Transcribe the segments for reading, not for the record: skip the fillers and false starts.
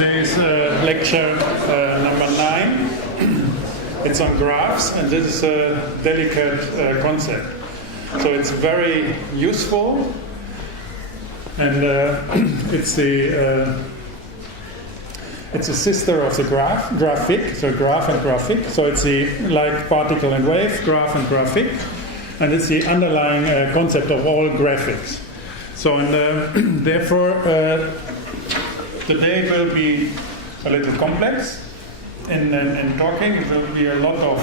today's lecture number 9. It's on graphs, and this is a delicate concept. So it's very useful, and it's a sister of the graphic, so graph and graphic. So it's like particle and wave, graph and graphic, and it's the underlying concept of all graphics. So, and therefore, today will be a little complex in talking. It will be a lot of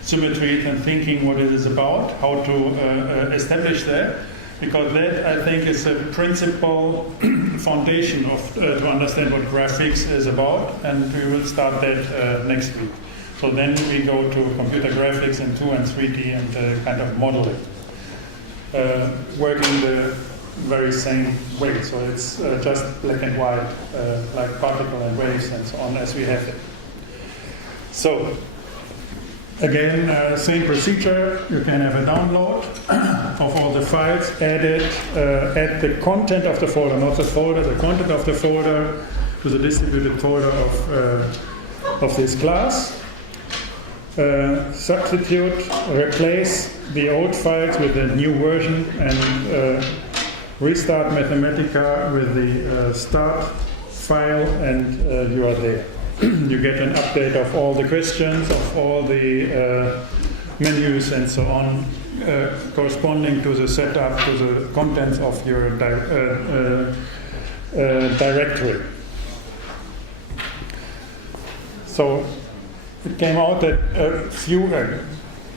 symmetry and thinking what it is about, how to establish that, because that, I think, is a principal foundation of to understand what graphics is about, and we will start that next week. So then we go to computer graphics in 2 and 3D and kind of modeling, working the very same way. So it's just black and white, like particle and waves and so on as we have it. So again, same procedure. You can have a download of all the files, add the content of the folder, not the folder, the content of the folder to the distributed folder of this class. Substitute, replace the old files with a new version, and restart Mathematica with the start file, and you are there. You get an update of all the questions, of all the menus and so on, corresponding to the setup, to the contents of your directory. So it came out that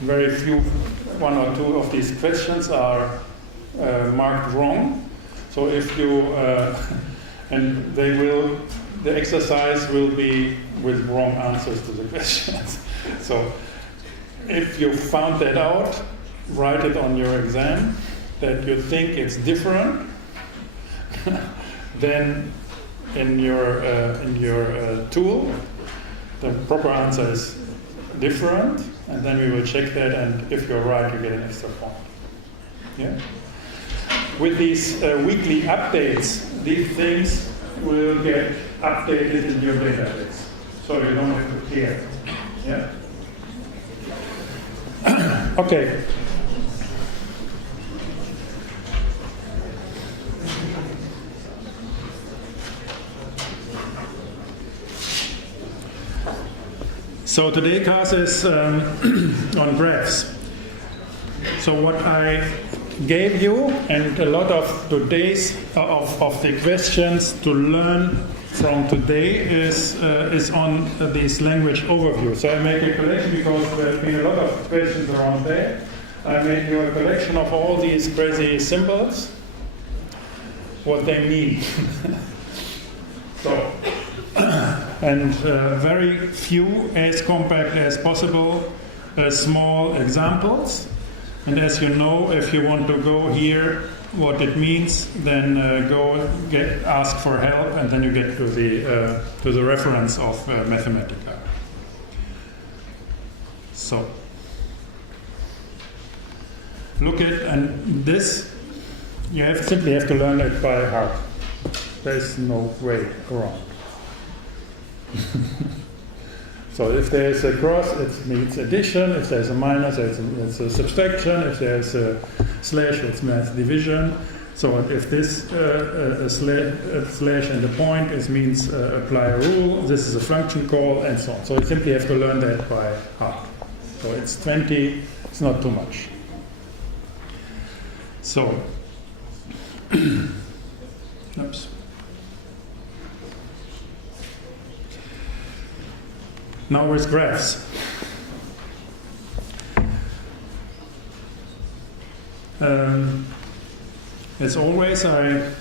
very few, 1 or 2 of these questions are marked wrong. So if you, and they will, the exercise will be with wrong answers to the questions. So if you found that out, write it on your exam that you think it's different, then in your tool, the proper answer is different, and then we will check that, and if you're right, you get an extra point. Yeah? With these weekly updates, these things will get updated in your database, so you don't have to care. Yeah? Okay. So today's class is on graphs. So what I gave you, and a lot of today's of the questions to learn from today is on this language overview. So I made a collection because there have been a lot of questions around there. I made you a collection of all these crazy symbols, what they mean. So, and very few, as compact as possible, small examples. And as you know, if you want to go here, what it means, then go ask for help, and then you get to the reference of Mathematica. So look at, and this you simply have to learn it by heart. There is no way around. So if there's a cross, it means addition. If there's a minus, it's a subtraction. If there's a slash, it's math division. So if this slash and a point, it means apply a rule. This is a function call, and so on. So you simply have to learn that by heart. So it's 20. It's not too much. So, oops. Now with graphs. As always, I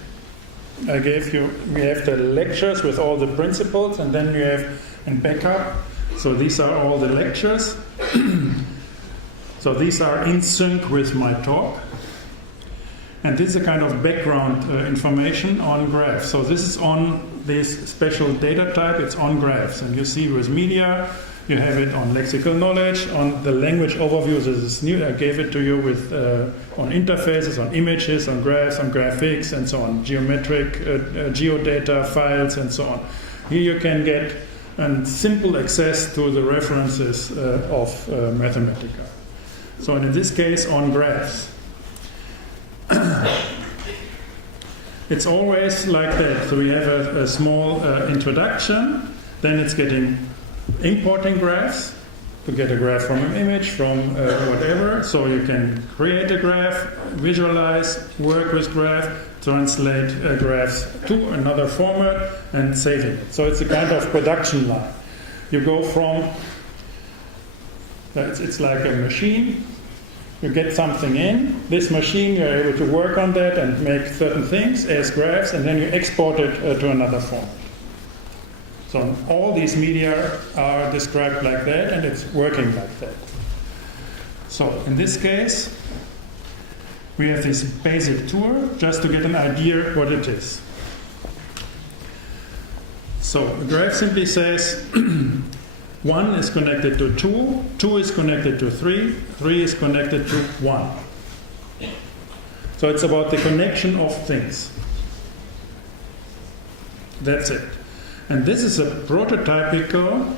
gave you, we have the lectures with all the principles, and then you have in backup. So these are all the lectures. So these are in sync with my talk. And this is a kind of background information on graphs. So this is on this special data type, it's on graphs. And you see with media, You have it on lexical knowledge, on the language overview. This is new. I gave it to you with on interfaces, on images, on graphs, on graphics, and so on. Geometric, geodata files, and so on. Here you can get a simple access to the references of Mathematica. So in this case, on graphs. It's always like that. So we have a small introduction, then it's importing graphs to get a graph from an image, from whatever. So you can create a graph, visualize, work with graph, translate graphs to another format, and saving it. So it's a kind of production line. You go from, it's like a machine. You get something in this machine, you're able to work on that and make certain things as graphs, and then you export it to another format. So all these media are described like that, and it's working like that. So in this case, we have this basic tour just to get an idea what it is. So a graph simply says 1 is connected to 2, 2 is connected to 3, 3 is connected to 1. So it's about the connection of things. That's it. And this is a prototypical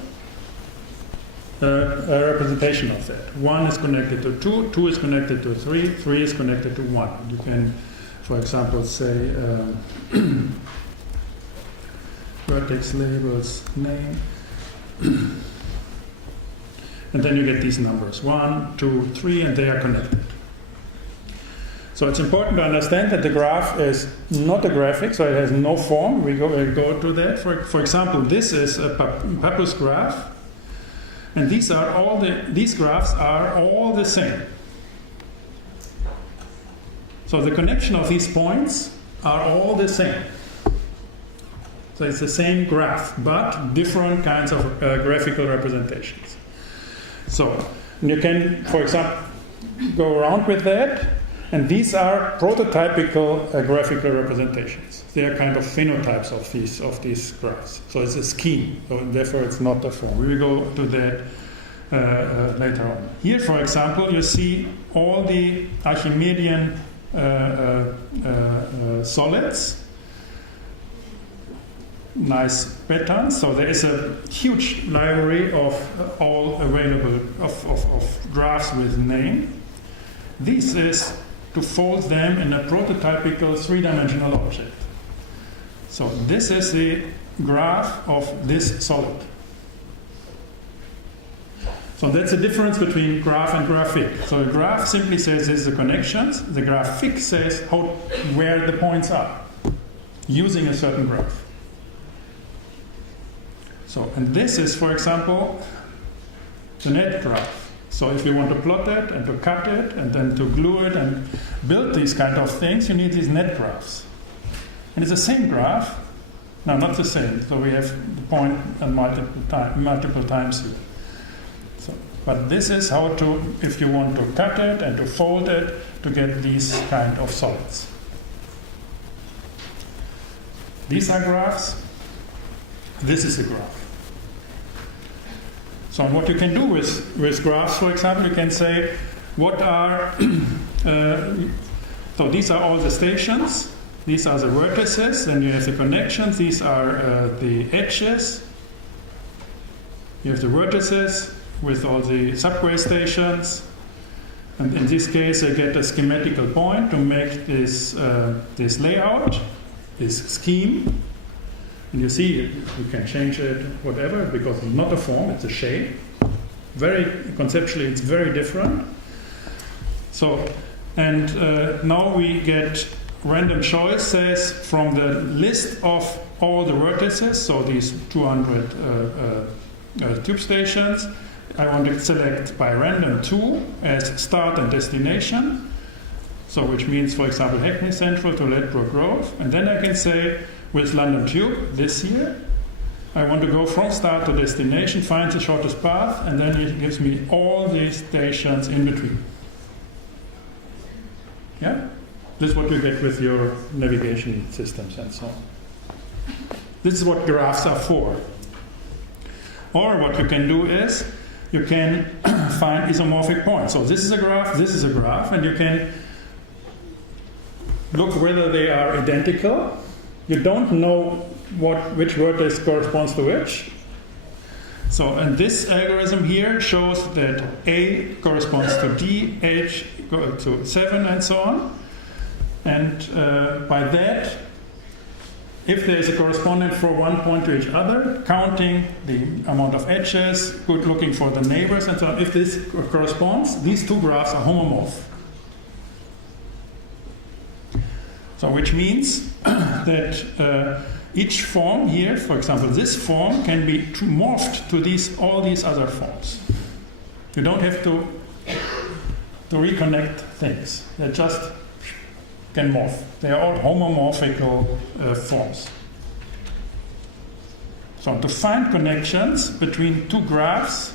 representation of that. 1 is connected to 2, 2 is connected to 3, 3 is connected to 1. You can, for example, say vertex labels name. And then you get these numbers 1, 2, 3, and they are connected. So it's important to understand that the graph is not a graphic, so it has no form. We'll go to that. For example, this is a Pappus graph, and these graphs are all the same. So the connection of these points are all the same. So it's the same graph, but different kinds of graphical representations. So you can, for example, go around with that, and these are prototypical graphical representations. They are kind of phenotypes of these graphs. So it's a scheme, so therefore it's not a form. We will go to that later on. Here, for example, you see all the Archimedean solids. Nice patterns. So there is a huge library of all available of graphs with name. This is to fold them in a prototypical three-dimensional object. So this is the graph of this solid. So that's the difference between graph and graphic. So the graph simply says this is the connections. The graphic says where the points are using a certain graph. So, and this is, for example, the net graph. So if you want to plot it and to cut it and then to glue it and build these kind of things, you need these net graphs. And it's the same graph. No, not the same. So we have the point and multiple times here. So, but this is how to, if you want to cut it and to fold it, to get these kind of solids. These are graphs. This is a graph. So what you can do with graphs, for example, you can say, what are, so these are all the stations, these are the vertices, then you have the connections, these are the edges, you have the vertices with all the subway stations, and in this case I get a schematical point to make this layout, this scheme. And you see, you can change it, whatever, because it's not a form, it's a shape. Conceptually, it's very different. So, and now we get random choices from the list of all the vertices, so these 200 tube stations. I want to select by random 2 as start and destination. So, which means, for example, Hackney Central to Ledbroke Grove. And then I can say, with London Tube this year, I want to go from start to destination, find the shortest path, and then it gives me all these stations in between. Yeah? This is what you get with your navigation systems and so on. This is what graphs are for. Or what you can do is you can find isomorphic points. So this is a graph, and you can look whether they are identical. You don't know which vertex corresponds to which. So, and this algorithm here shows that A corresponds to D, H to 7, and so on. And by that, if there is a correspondence from one point to each other, counting the amount of edges, looking for the neighbors, and so on, if this corresponds, these two graphs are homomorph. So, which means that each form here, for example, this form can be morphed to all these other forms. You don't have to reconnect things. They just can morph. They are all homomorphical forms. So to find connections between two graphs,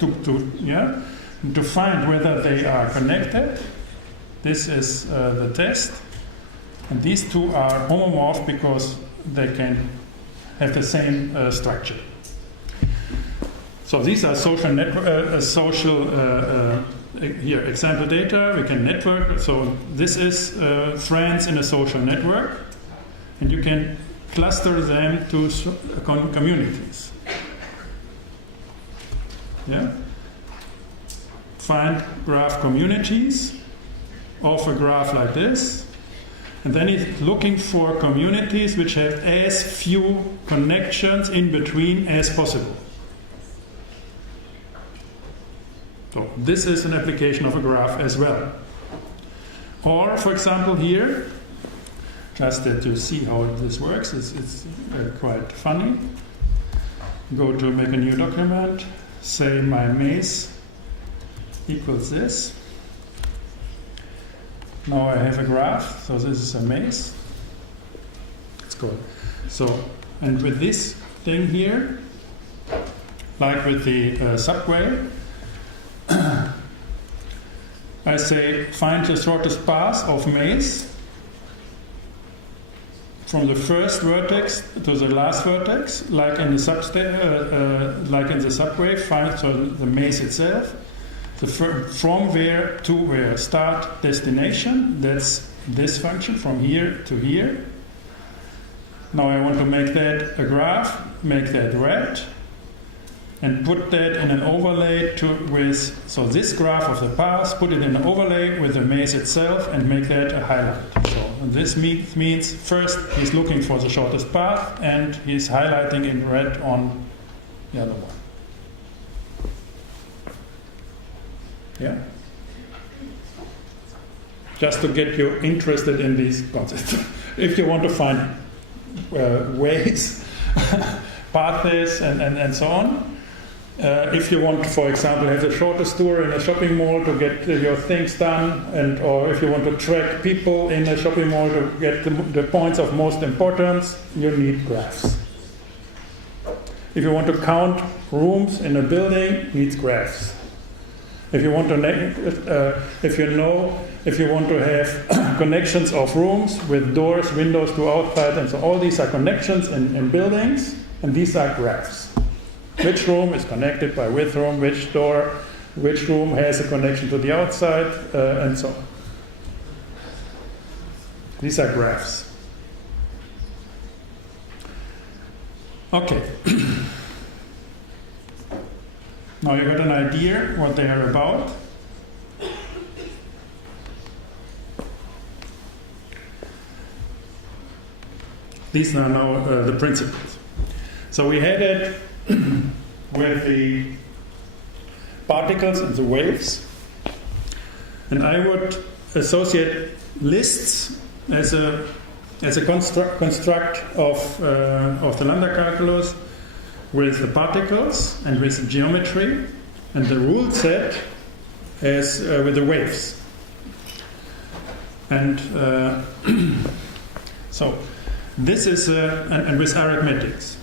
to find whether they are connected, this is the test. And these two are homomorph because they can have the same structure. So these are here example data. We can network. So this is friends in a social network, and you can cluster them to communities. Yeah. Find graph communities of a graph like this. And then it's looking for communities which have as few connections in between as possible. So this is an application of a graph as well. Or, for example, here, just that you see how this works, it's quite funny. Go to make a new document, say my maze equals this. Now I have a graph, so this is a maze. It's called. So, and with this thing here, like with the subway, I say find the shortest path of maze from the first vertex to the last vertex, like in the subway. Find the maze itself. From where to where, start, destination, that's this function from here to here. Now I want to make that a graph, make that red, and put that in an overlay so this graph of the path, put it in an overlay with the maze itself and make that a highlight. So this means first he's looking for the shortest path and he's highlighting in red on the other one. Yeah? Just to get you interested in these concepts. If you want to find ways, paths, and so on. If you want, for example, have the shortest tour in a shopping mall to get your things done, or if you want to track people in a shopping mall to get the points of most importance, you need graphs. If you want to count rooms in a building, needs graphs. If you want to, if you want to have connections of rooms with doors, windows to outside, and so all these are connections in buildings, and these are graphs. Which room is connected by which room, which door, which room has a connection to the outside, and so on. These are graphs. Okay. Now you got an idea what they are about. These are now the principles. So we had it with the particles and the waves, and I would associate lists as a construct of the lambda calculus with the particles and with the geometry, and the rule set as with the waves. And so this is and with arithmetics.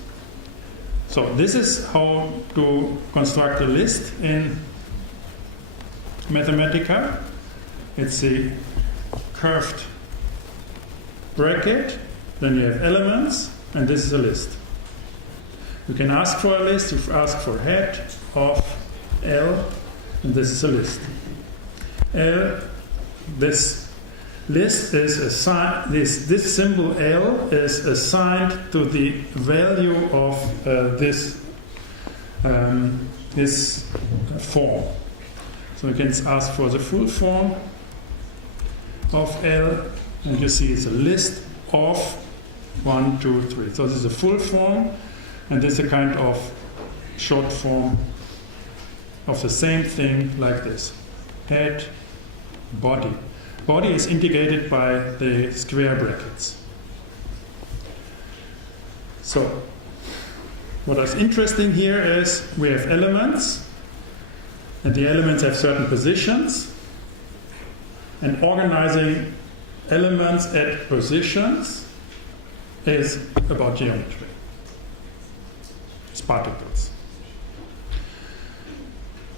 So this is how to construct a list in Mathematica. It's a curved bracket, then you have elements, and this is a list. You can ask for a list, you ask for head of L, and this is a list. L, this list is assigned, this symbol L is assigned to the value of this form. So you can ask for the full form of L, and you see it's a list of 1, 2, 3. So this is a full form, and this is a kind of short form of the same thing like this. Head, body. Body is indicated by the square brackets. So, what is interesting here is we have elements, and the elements have certain positions, and organizing elements at positions is about geometry. It's particles.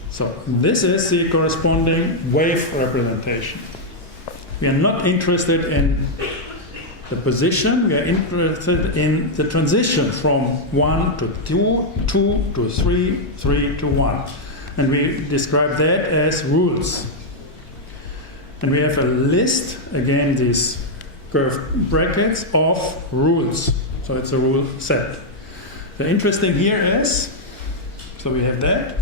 So this is the corresponding wave representation. We are not interested in the position, we are interested in the transition from 1 to 2, 2 to 3, 3 to 1. And we describe that as rules. And we have a list, again these curved brackets, of rules. So it's a rule set. The interesting here is, so we have that.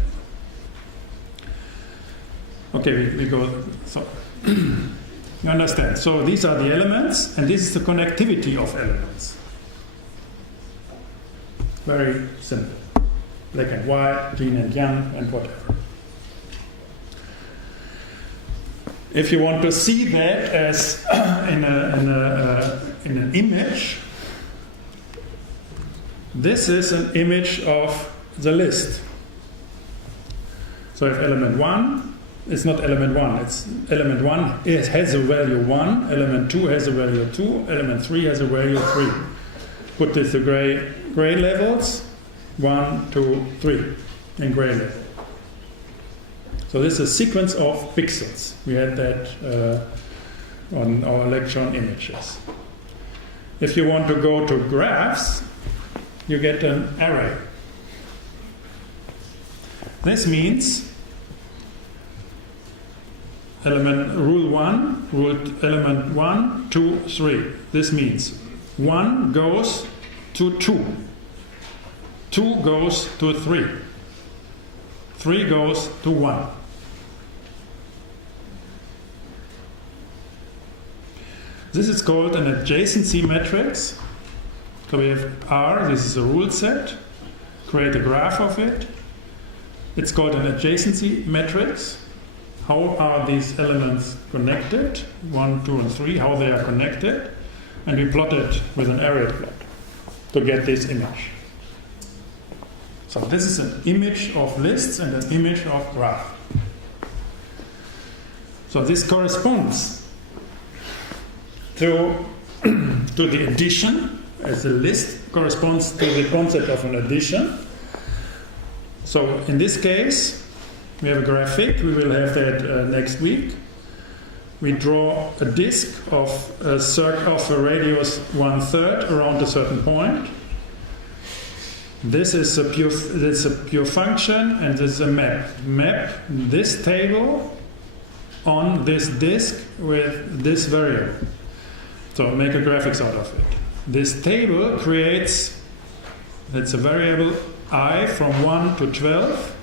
Okay, we go, so you understand. So these are the elements, and this is the connectivity of elements. Very simple. Black and white, yin and yang, and whatever. If you want to see that as in an image, this is an image of the list. So if element 1, it's not element 1, it's element 1 has a value 1, element 2 has a value 2, element 3 has a value 3. Put this to gray levels, 1, 2, 3 in gray level. So this is a sequence of pixels. We had that on our lecture on images. If you want to go to graphs, you get an array. This means rule 1, element 1, 2, 3. This means 1 goes to 2. 2 goes to 3. 3 goes to 1. This is called an adjacency matrix. So we have R, this is a rule set. Create a graph of it. It's called an adjacency matrix. How are these elements connected? 1, 2, and 3, how they are connected. And we plot it with an array plot to get this image. So this is an image of lists and an image of graph. So this corresponds to the addition, as the list corresponds to the concept of an addition. So in this case, we have a graphic. We will have that next week. We draw a disk of a circle of a radius 1/3 around a certain point. This is a pure function, and this is a map. Map this table on this disk with this variable. So make a graphics out of it. This table creates, that's a variable I from 1 to 12.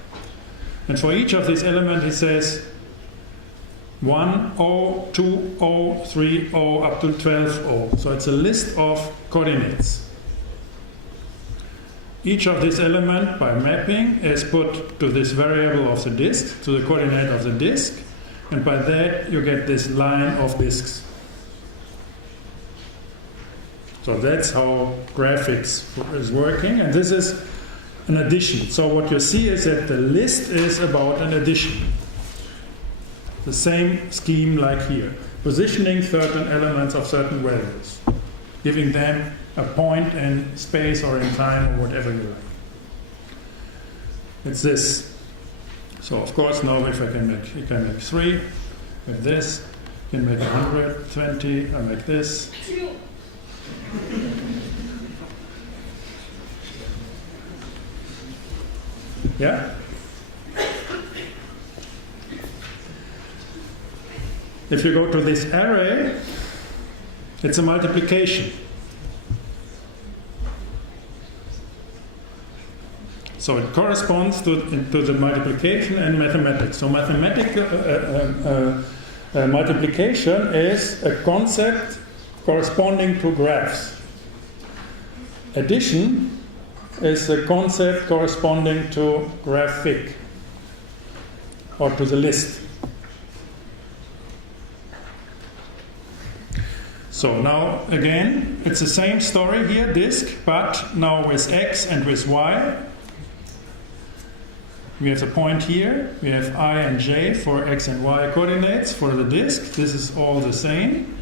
And for each of these elements it says 1, 0, 2, 0, 3, 0, up to 12, 0. So it's a list of coordinates. Each of these elements, by mapping, is put to this variable of the disk, to the coordinate of the disk, and by that you get this line of disks. So that's how graphics is working, and this is an addition. So what you see is that the list is about an addition. The same scheme like here. Positioning certain elements of certain values. Giving them a point in space or in time or whatever you like. It's this. So of course now if you can make 3 with this, you can make 120, I make this. Yeah? If you go to this array, it's a multiplication. So it corresponds to the multiplication in mathematics. So multiplication is a concept corresponding to graphs. Addition is a concept corresponding to graphic, or to the list. So now again, it's the same story here, disk, but now with x and with y. We have the point here, we have I and j for x and y coordinates for the disk. This is all the same.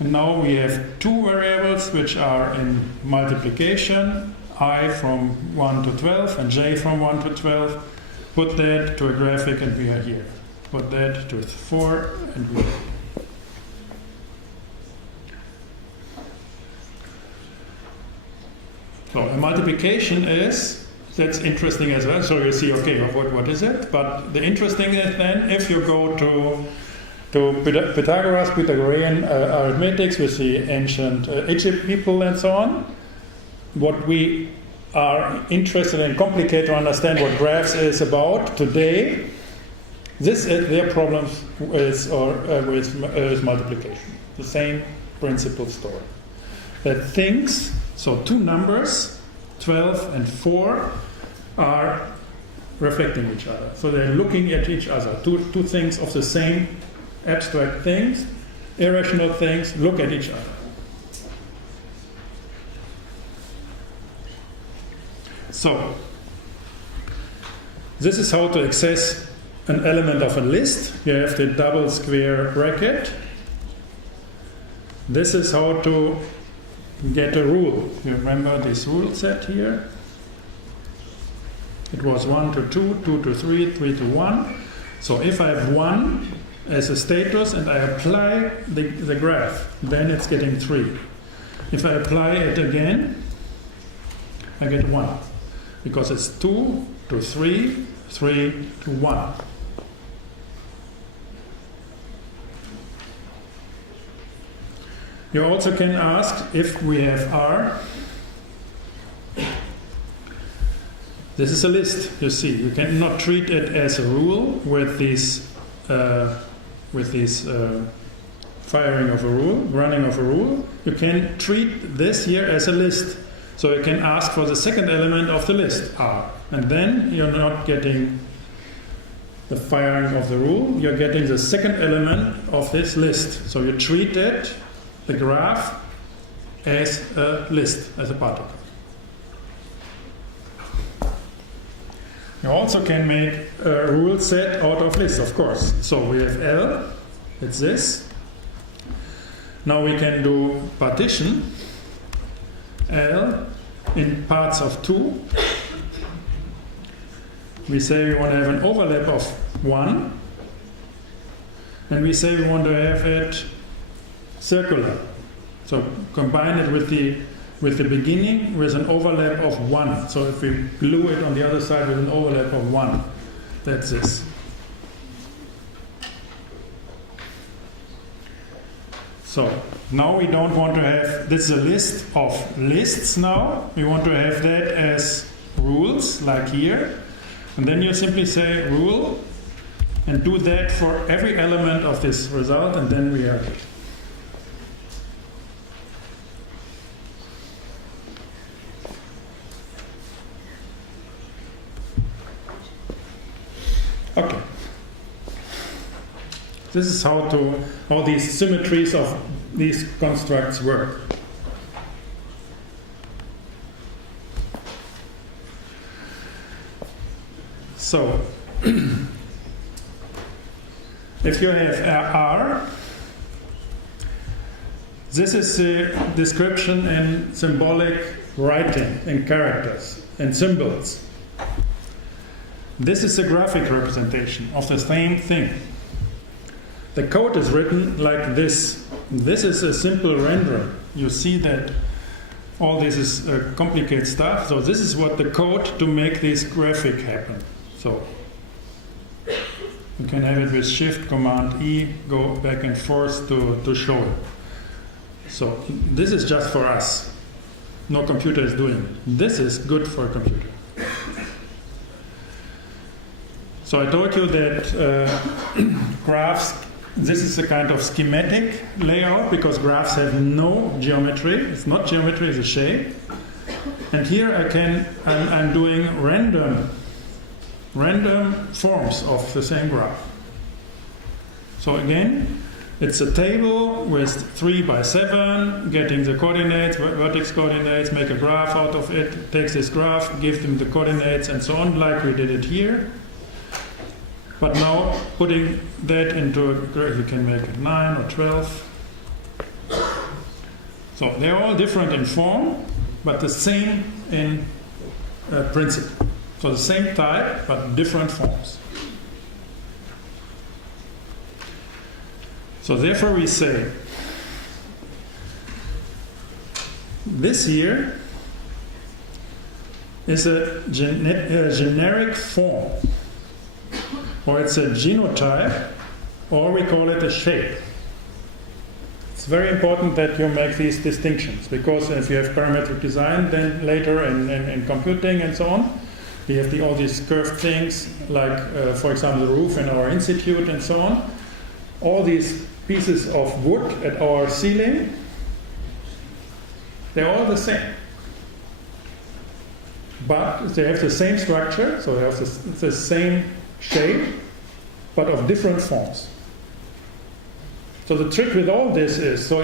And now we have two variables which are in multiplication, I from 1 to 12 and j from 1 to 12. Put that to a graphic and we are here. Put that to 4 and we are here. So a multiplication is, that's interesting as well. So you see, okay, what is it? But the interesting is then, if you go to Pythagorean arithmetics with the ancient Egypt people and so on, what we are interested in, complicated to understand what graphs is about today, this is their problems with multiplication. The same principle story. That things, so two numbers, 12 and 4, are reflecting each other. So they're looking at each other. Two things of the same abstract things, irrational things, look at each other. So, this is how to access an element of a list. You have the double square bracket. This is how to get a rule. You remember this rule set here? It was 1 to 2, 2 to 3, 3 to 1. So if I have 1 as a status and I apply the graph, then it's getting 3. If I apply it again, I get 1. Because it's 2 to 3, 3 to 1. You also can ask, if we have R, this is a list, you see. You cannot treat it as a rule with this firing of a rule, running of a rule. You can treat this here as a list. So you can ask for the second element of the list, R. And then you're not getting the firing of the rule, you're getting the second element of this list. So you treat it, the graph, as a list, as a particle. You also can make a rule set out of lists, of course. So we have L, it's this. Now we can do partition, L in parts of 2. We say we want to have an overlap of 1. And we say we want to have it circular. So combine it with the beginning with an overlap of 1. So if we glue it on the other side with an overlap of 1, that's this. So now we don't want to have, this is a list of lists now. We want to have that as rules, like here. And then you simply say rule and do that for every element of this result, and then we are. Okay. This is how these symmetries of these constructs work. So, if you have R, this is the description in symbolic writing, in characters, in symbols. This is a graphic representation of the same thing. The code is written like this. This is a simple rendering. You see that all this is complicated stuff. So this is what the code to make this graphic happen. So you can have it with Shift, Command E, go back and forth to show it. So this is just for us. No computer is doing it. This is good for a computer. So I told you that graphs, this is a kind of schematic layout because graphs have no geometry. It's not geometry, it's a shape. And here I'm doing random forms of the same graph. So again, it's a table with 3 by 7, getting the coordinates, vertex coordinates, make a graph out of it, takes this graph, give them the coordinates and so on, like we did it here. But now putting that into a graph, you can make it 9 or 12. So they're all different in form, but the same in principle. So the same type, but different forms. So therefore we say, this here is a generic form, or it's a genotype, or we call it a shape. It's very important that you make these distinctions, because if you have parametric design, then later in computing and so on, we have all these curved things, like for example the roof in our institute and so on. All these pieces of wood at our ceiling, they're all the same. But they have the same structure, so they have the same shape, but of different forms. So the trick with all this is, so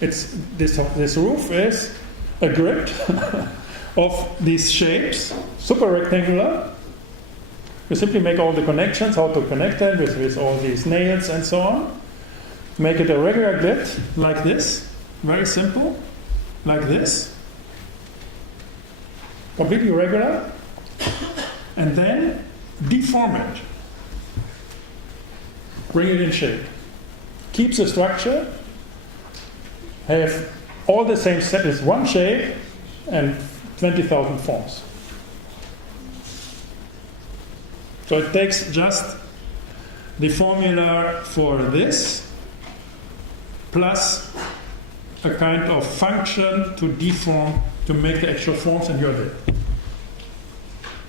this roof is a grid of these shapes, super rectangular. You simply make all the connections, how to connect them with all these nails and so on. Make it a regular grid, like this, very simple, like this, completely regular, and then deform it, bring it in shape. Keep the structure, have all the same set as one shape and 20,000 forms. So it takes just the formula for this plus a kind of function to deform, to make the actual forms, and you're there.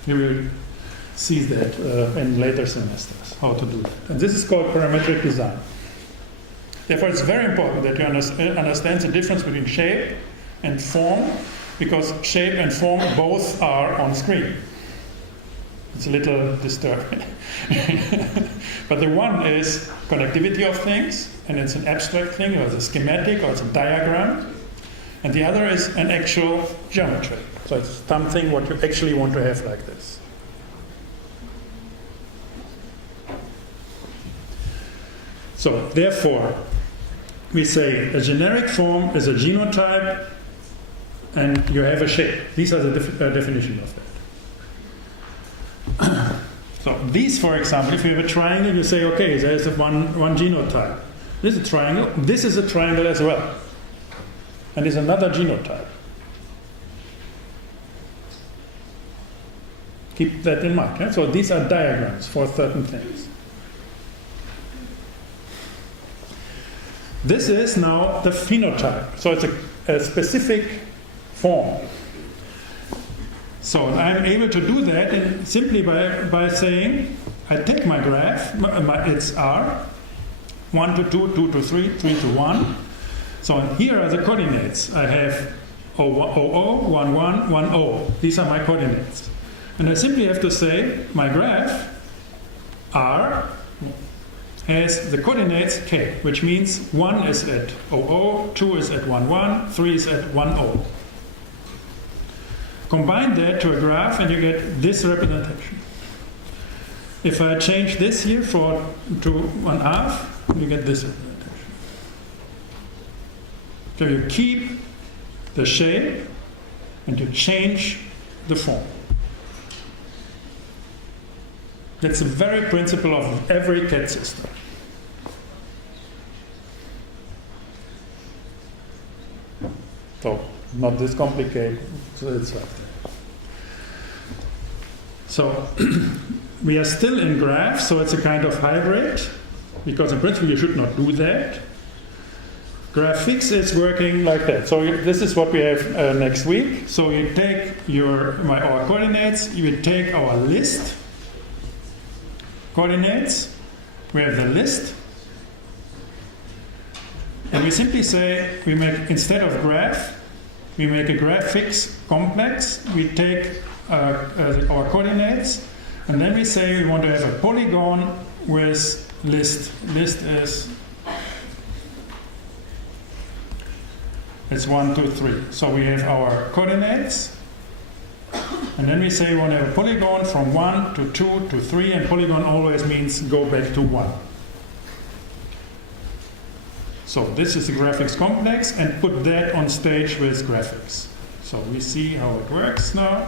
You will see that in later semesters, how to do that. And this is called parametric design. Therefore, it's very important that you understand the difference between shape and form, because shape and form both are on screen. It's a little disturbing. But the one is connectivity of things, and it's an abstract thing, or it's a schematic, or it's a diagram. And the other is an actual geometry. So it's something what you actually want to have like this. So therefore, we say a generic form is a genotype, and you have a shape. These are the definition of that. So these, for example, if you have a triangle, you say, okay, there's one genotype. This is a triangle. This is a triangle as well. And there's another genotype. Keep that in mind. Yeah? So these are diagrams for certain things. This is now the phenotype. So it's a specific form. So I'm able to do that and simply by saying, I take my graph, it's R, 1 to 2, 2 to 3, 3 to 1. So here are the coordinates. I have 00, 11, 10. These are my coordinates. And I simply have to say, my graph, R, has the coordinates K, which means 1 is at 00, 2 is at 11, 3 is at 10. Combine that to a graph and you get this representation. If I change this here to 1/2, you get this representation. So you keep the shape and you change the form. That's the very principle of every CAD system. So, not this complicated, so it's like that. So we are still in graphs, so it's a kind of hybrid, because in principle you should not do that. Graphics is working like that. So this is what we have next week. So you take our coordinates, you take our list coordinates, we have the list, and we simply say, we make, instead of graph, we make a graphics complex. We take our coordinates, and then we say we want to have a polygon with list. List is, it's 1, 2, 3. So we have our coordinates, and then we say we want to have a polygon from 1 to 2 to 3, and polygon always means go back to 1. So this is the graphics complex, and put that on stage with graphics. So we see how it works now.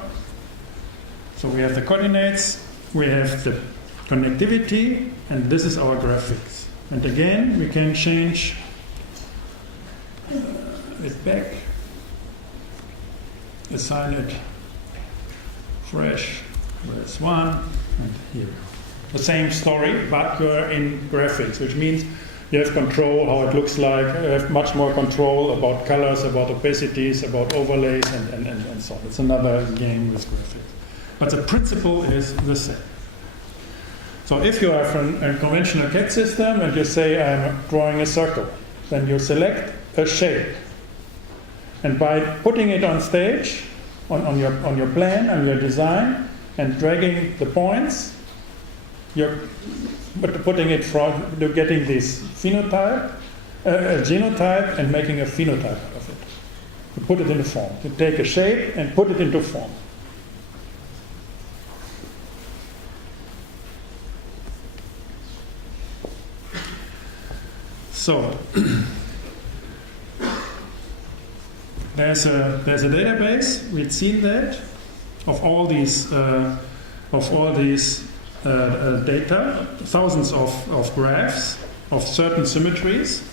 So we have the coordinates, we have the connectivity, and this is our graphics. And again, we can change it back, assign it fresh, there's 1, and here. The same story, but you're in graphics, which means you have control how it looks like, you have much more control about colors, about opacities, about overlays, and so on. It's another game with graphics. But the principle is the same. So if you have a conventional CAD system and you say I'm drawing a circle, then you select a shape. And by putting it on stage, on your plan and your design, and dragging the points, you're putting it from, you're getting this phenotype, genotype, and making a phenotype out of it. You put it into form. You take a shape and put it into form. So there's a database. We've seen that of all these data, thousands of graphs of certain symmetries.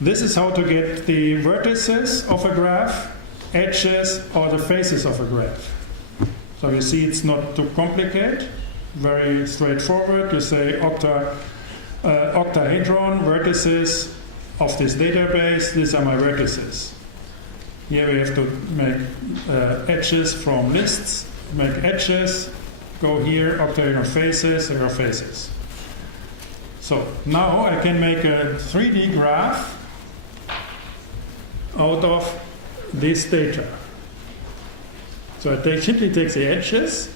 This is how to get the vertices of a graph, edges, or the faces of a graph. So you see it's not too complicated, very straightforward. You say octahedron vertices of this database, these are my vertices. Here we have to make edges from lists, make edges, go here, octahedron faces, there are faces. So now I can make a 3D graph out of this data. So I simply take the edges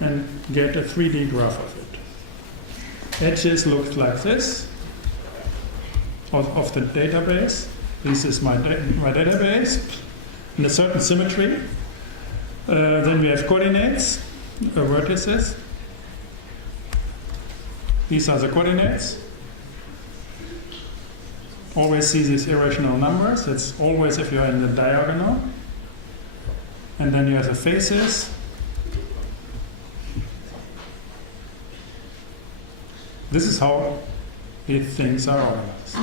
and get a 3D graph of it. Edges look like this of the database. This is my database in a certain symmetry. Then we have coordinates, vertices. These are the coordinates. Always see these irrational numbers. That's always if you're in the diagonal. And then you have the faces. This is how these things are organized.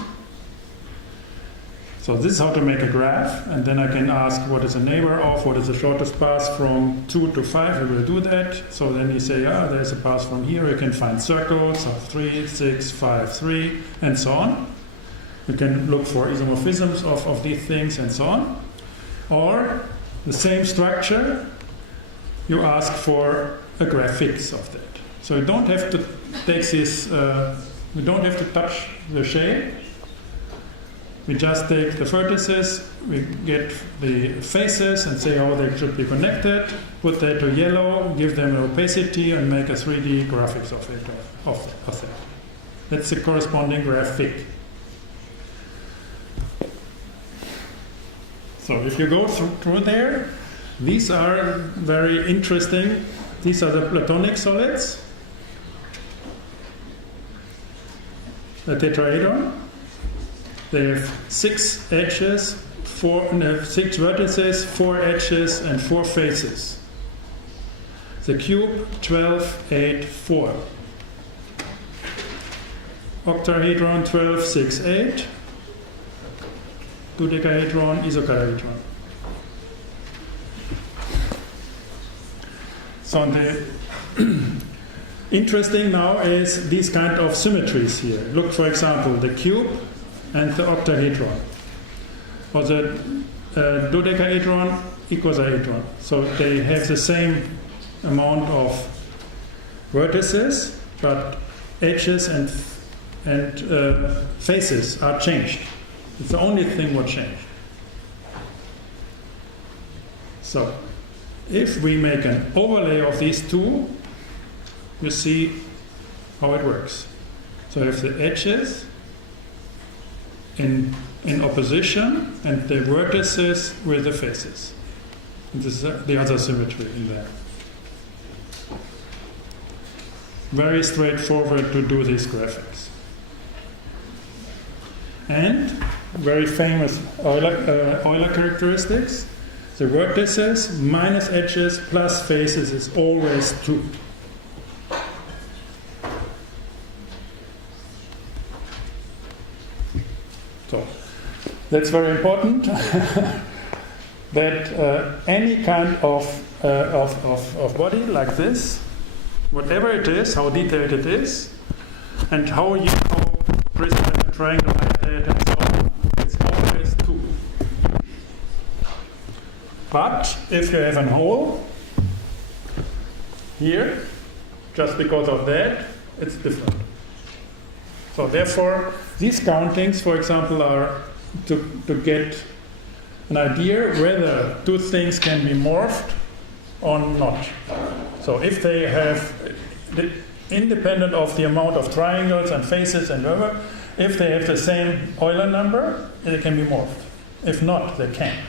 So this is how to make a graph, and then I can ask what is the neighbor of, what is the shortest path from 2 to 5, we will do that. So then you say, there's a path from here, you can find circles of 3, 6, 5, 3, and so on. You can look for isomorphisms of these things and so on. Or the same structure, you ask for a graphics of that. So you don't have to take this, you don't have to touch the shape. We just take the vertices, we get the faces and say how they should be connected, put that to yellow, give them an opacity, and make a 3D graphics of it, of that. That's the corresponding graphic. So if you go through there, these are very interesting. These are the Platonic solids, the tetrahedron. They have 6 edges, 6 vertices, 4 edges, and 4 faces. The cube 12, 8, 4. Octahedron 12, 6, 8. Dodecahedron, isocahedron. So the interesting now is these kind of symmetries here. Look, for example, the cube and the octahedron, or the dodecahedron, icosahedron. So they have the same amount of vertices, but edges and faces are changed. It's the only thing what changed. So if we make an overlay of these two, you see how it works. So if the edges in opposition and the vertices with the faces. And this is the other symmetry in there. Very straightforward to do these graphics. And very famous Euler characteristics. The vertices minus edges plus faces is always 2. So that's very important that any kind of body like this, whatever it is, how detailed it is, and how precise a triangle like that and so on, it's always 2. But if you have a hole here, just because of that, it's different. So therefore, these countings, for example, are to get an idea whether two things can be morphed or not. So if they have, independent of the amount of triangles and faces and whatever, if they have the same Euler number, they can be morphed. If not, they can't.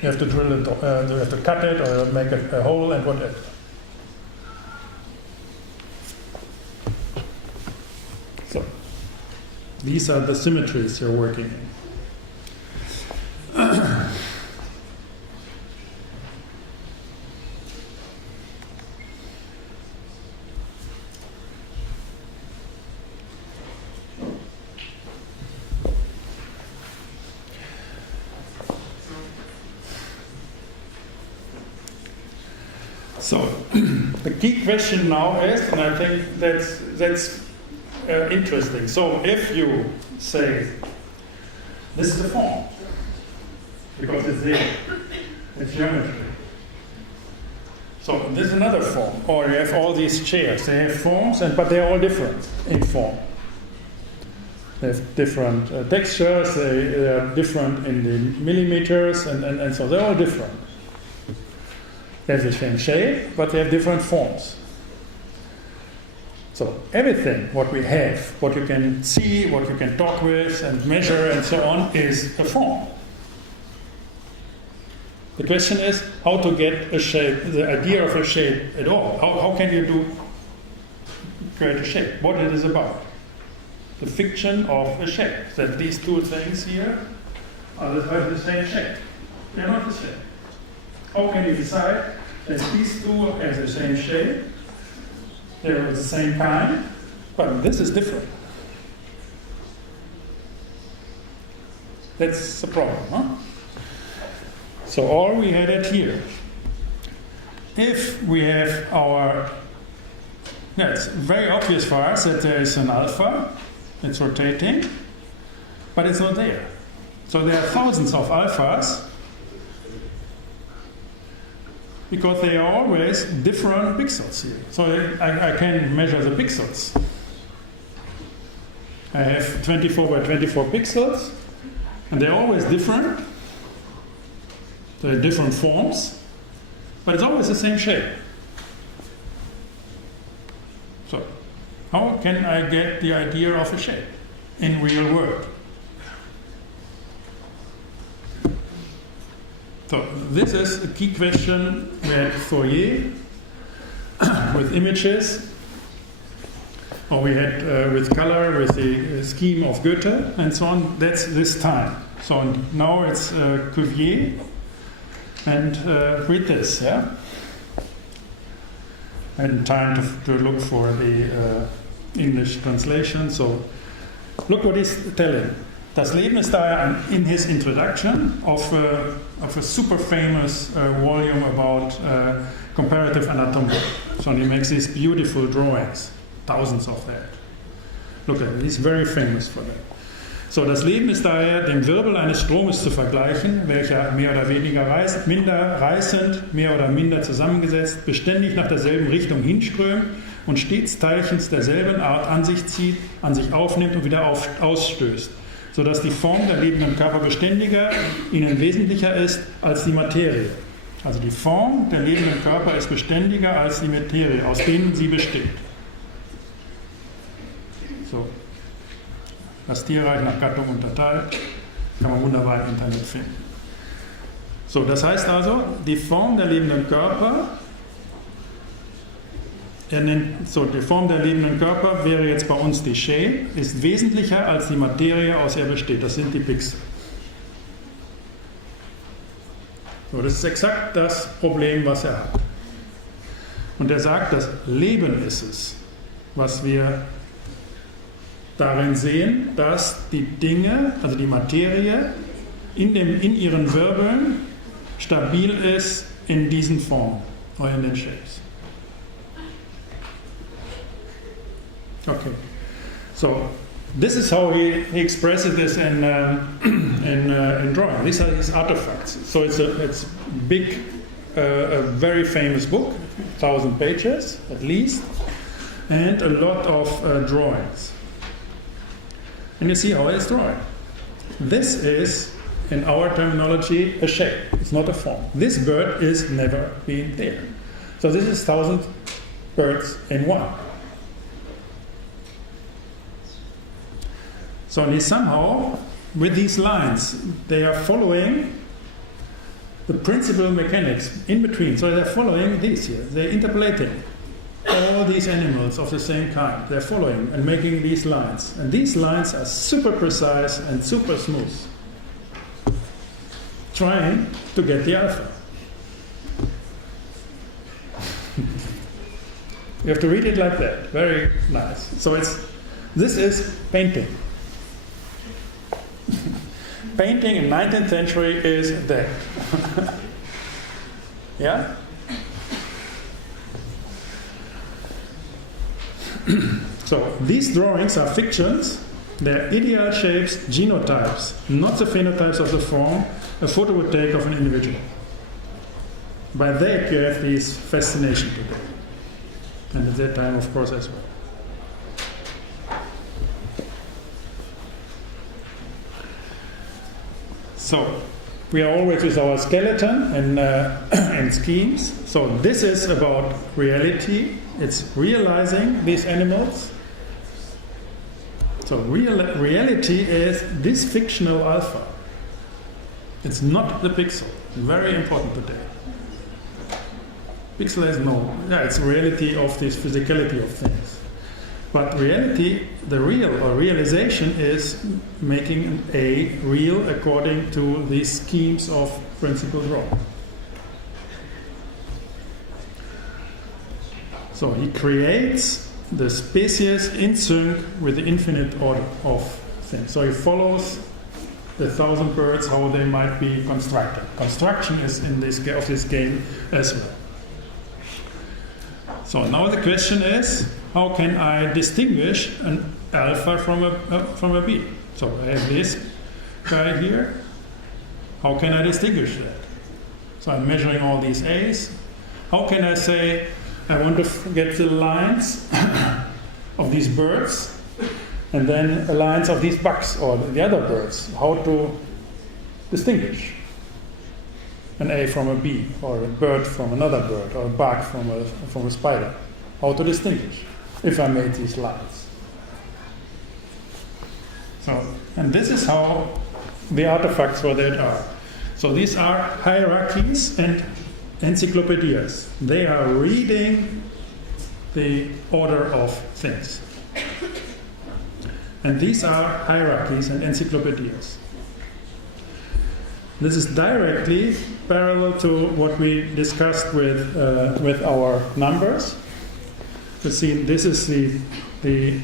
You have to drill it, you have to cut it or make a hole and whatever. So these are the symmetries you're working in. So the key question now is, and I think that's interesting. So if you say, this is the form, because it's there, it's geometry. So this is another form. Or you have all these chairs. They have forms, but they're all different in form. They have different textures, they are different in the millimeters, and so they're all different. They have the same shape, but they have different forms. So everything, what we have, what you can see, what you can talk with and measure and so on, is a form. The question is how to get a shape, the idea of a shape at all. How can you create a shape? What it is about? The fiction of a shape. That these two things here are the same shape. They are not the same. How can you decide that these two have the same shape, they're of the same kind, but this is different? That's the problem, huh? So all we had it here. If we have our, it's very obvious for us that there is an alpha, it's rotating, but it's not there. So there are thousands of alphas, because they are always different pixels here. So I can measure the pixels. I have 24 by 24 pixels, and they're always different. They're different forms, but it's always the same shape. So how can I get the idea of a shape in real world? So this is a key question at Fourier with images, or we had with color, with the scheme of Goethe, and so on. That's this time. So now it's Cuvier, and read this, yeah? And time to look for the English translation. So look what he's telling. Das Leben ist daher in his introduction of a super famous volume about comparative anatomy. So he makes these beautiful drawings, thousands of that. Look at it, he's very famous for that. So, das Leben ist daher dem Wirbel eines Stromes zu vergleichen, welcher mehr oder weniger minder reißend, mehr oder minder zusammengesetzt, beständig nach derselben Richtung hinströmt und stets Teilchens derselben Art an sich zieht, an sich aufnimmt und wieder ausstößt, sodass die Form der lebenden Körper beständiger, ihnen wesentlicher ist als die Materie. Also die Form der lebenden Körper ist beständiger als die Materie, aus denen sie besteht. So. Das Tierreich nach Gattung unterteilt, kann man wunderbar im Internet finden. So, das heißt also, die Form der lebenden Körper, die Form der lebenden Körper wäre jetzt bei uns die Shape, ist wesentlicher als die Materie, aus der besteht. Das sind die Pixel. So, das ist exakt das Problem, was er hat. Und er sagt, das Leben ist es, was wir darin sehen, dass die Dinge, also die Materie, in ihren Wirbeln stabil ist in diesen Formen oder in den Shapes. Okay, so this is how he expresses this in drawing. These are his artifacts. So it's big, a very famous book, 1,000 pages at least, and a lot of drawings. And you see how it's drawing. This is, in our terminology, a shape. It's not a form. This bird is never been there. So this is 1,000 birds in one. So and somehow, with these lines, they are following the principal mechanics in between. So they're following these here. They're interpolating all these animals of the same kind. They're following and making these lines. And these lines are super precise and super smooth. Trying to get the alpha. You have to read it like that. Very nice. So this is painting. Painting in 19th century is that. Yeah? So these drawings are fictions. They're ideal shapes, genotypes, not the phenotypes of the form, a photovoltaic of an individual. By that you have this fascination today. And at that time, of course, as well. So we are always with our skeleton and schemes. So this is about reality. It's realizing these animals. So reality is this fictional alpha. It's not the pixel. Very important today. Pixel is it's reality of this physicality of things. But reality, the real or realization is making a real according to these schemes of principal drawing. So he creates the species in sync with the infinite order of things. So he follows the 1,000 birds, how they might be constructed. Construction is in this of this game as well. So now the question is, how can I distinguish an alpha from a beta? So I have this guy here. How can I distinguish that? So I'm measuring all these A's. How can I say I want to get the lines of these birds and then the lines of these bugs or the other birds? How to distinguish an A from a B, or a bird from another bird, or a bug from a spider? How to distinguish if I made these lines? So, and this is how the artifacts for that are. So these are hierarchies and encyclopedias. They are reading the order of things. And these are hierarchies and encyclopedias. This is directly parallel to what we discussed with our numbers. You see, this is the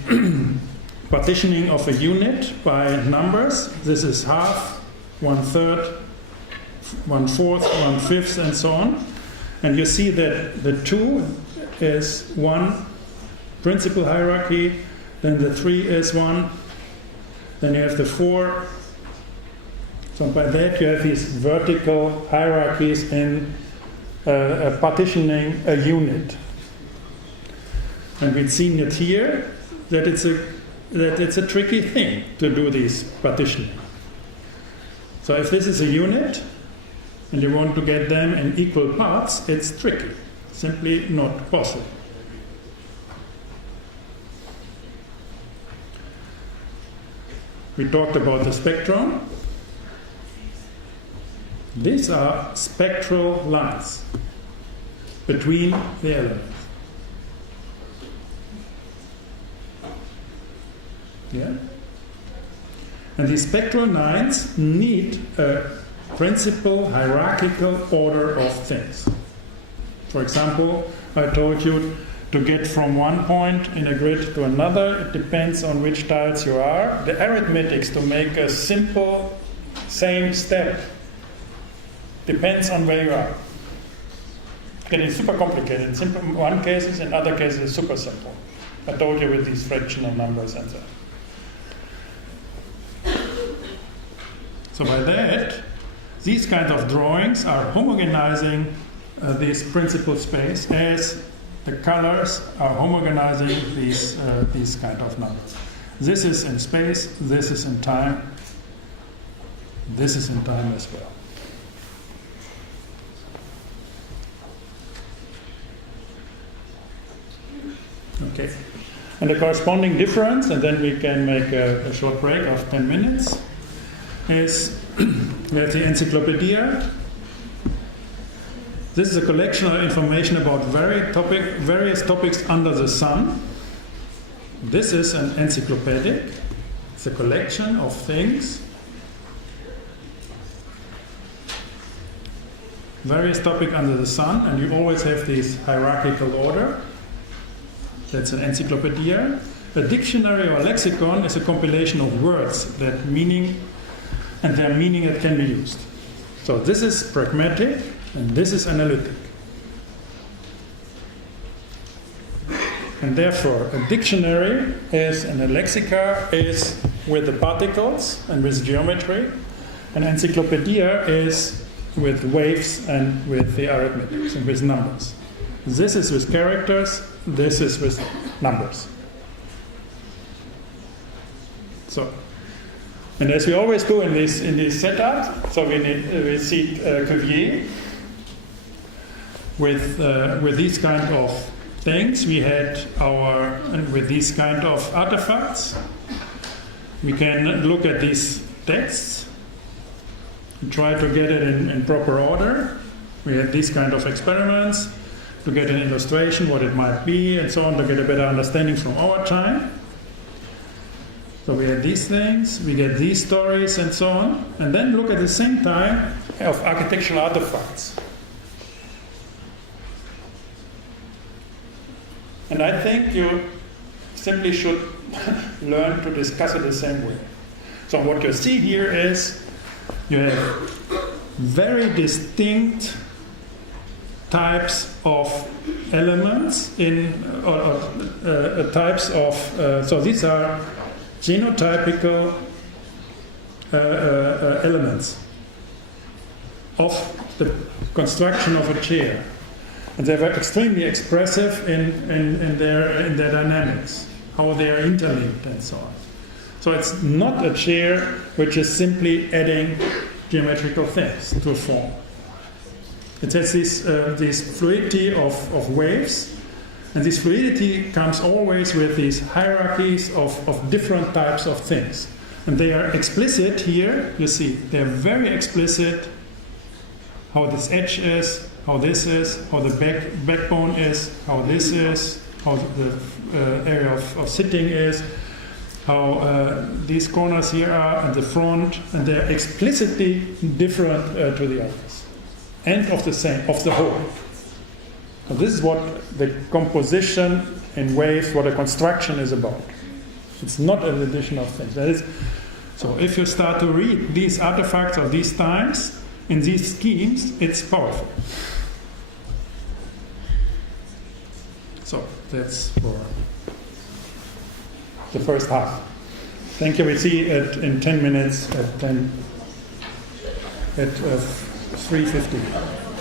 partitioning of a unit by numbers. This is half, 1/3, 1/4, 1/5, and so on. And you see that the 2 is one principal hierarchy, then the 3 is one, then you have the 4. So by that you have these vertical hierarchies in partitioning a unit. And we've seen it here that it's a tricky thing to do this partitioning. So if this is a unit and you want to get them in equal parts, it's tricky. Simply not possible. We talked about the spectrum. These are spectral lines between the elements. Yeah? And these spectral lines need a principal hierarchical order of things. For example, I told you to get from one point in a grid to another, it depends on which tiles you are. The arithmetics to make a simple same step depends on where you are. Getting super complicated. In simple one cases, in other cases it's super simple. I told you with these fractional numbers and so on. So by that, these kinds of drawings are homogenizing this principal space as the colors are homogenizing these kind of numbers. This is in space, this is in time, this is in time as well. Okay, and the corresponding difference, and then we can make a short break of 10 minutes, is we have the encyclopedia. This is a collection of information about various topics under the sun. This is an encyclopedic. It's a collection of things. Various topics under the sun, and you always have this hierarchical order. That's an encyclopedia. A dictionary or lexicon is a compilation of words that meaning and their meaning that can be used. So this is pragmatic and this is analytic. And therefore a dictionary is and a lexica is with the particles and with geometry. An encyclopedia is with waves and with the arithmetics and with numbers. This is with characters, this is with numbers. So, and as we always do in this setup, so we see Cuvier with these kind of things. We had with these kind of artifacts. We can look at these texts and try to get it in proper order. We had these kind of experiments to get an illustration, what it might be, and so on, to get a better understanding from our time. So we have these things, we get these stories, and so on, and then look at the same time of architectural artifacts. And I think you simply should learn to discuss it the same way. So what you see here is you have very distinct types of elements types of so these are genotypical elements of the construction of a chair, and they were extremely expressive in their dynamics, how they are interlinked and so on. So it's not a chair which is simply adding geometrical things to a form. It has this fluidity of waves, and this fluidity comes always with these hierarchies of different types of things. And they are explicit here, you see, they're very explicit, how this edge is, how this is, how the backbone is, how this is, how the area of sitting is, how these corners here are, and the front, and they're explicitly different to the others. And of the same, of the whole. So this is what the composition in waves, what a construction is about. It's not an addition of things. That is, so if you start to read these artifacts of these times in these schemes, it's powerful. So that's for the first half. Thank you. We see it in 10 minutes at 3:50.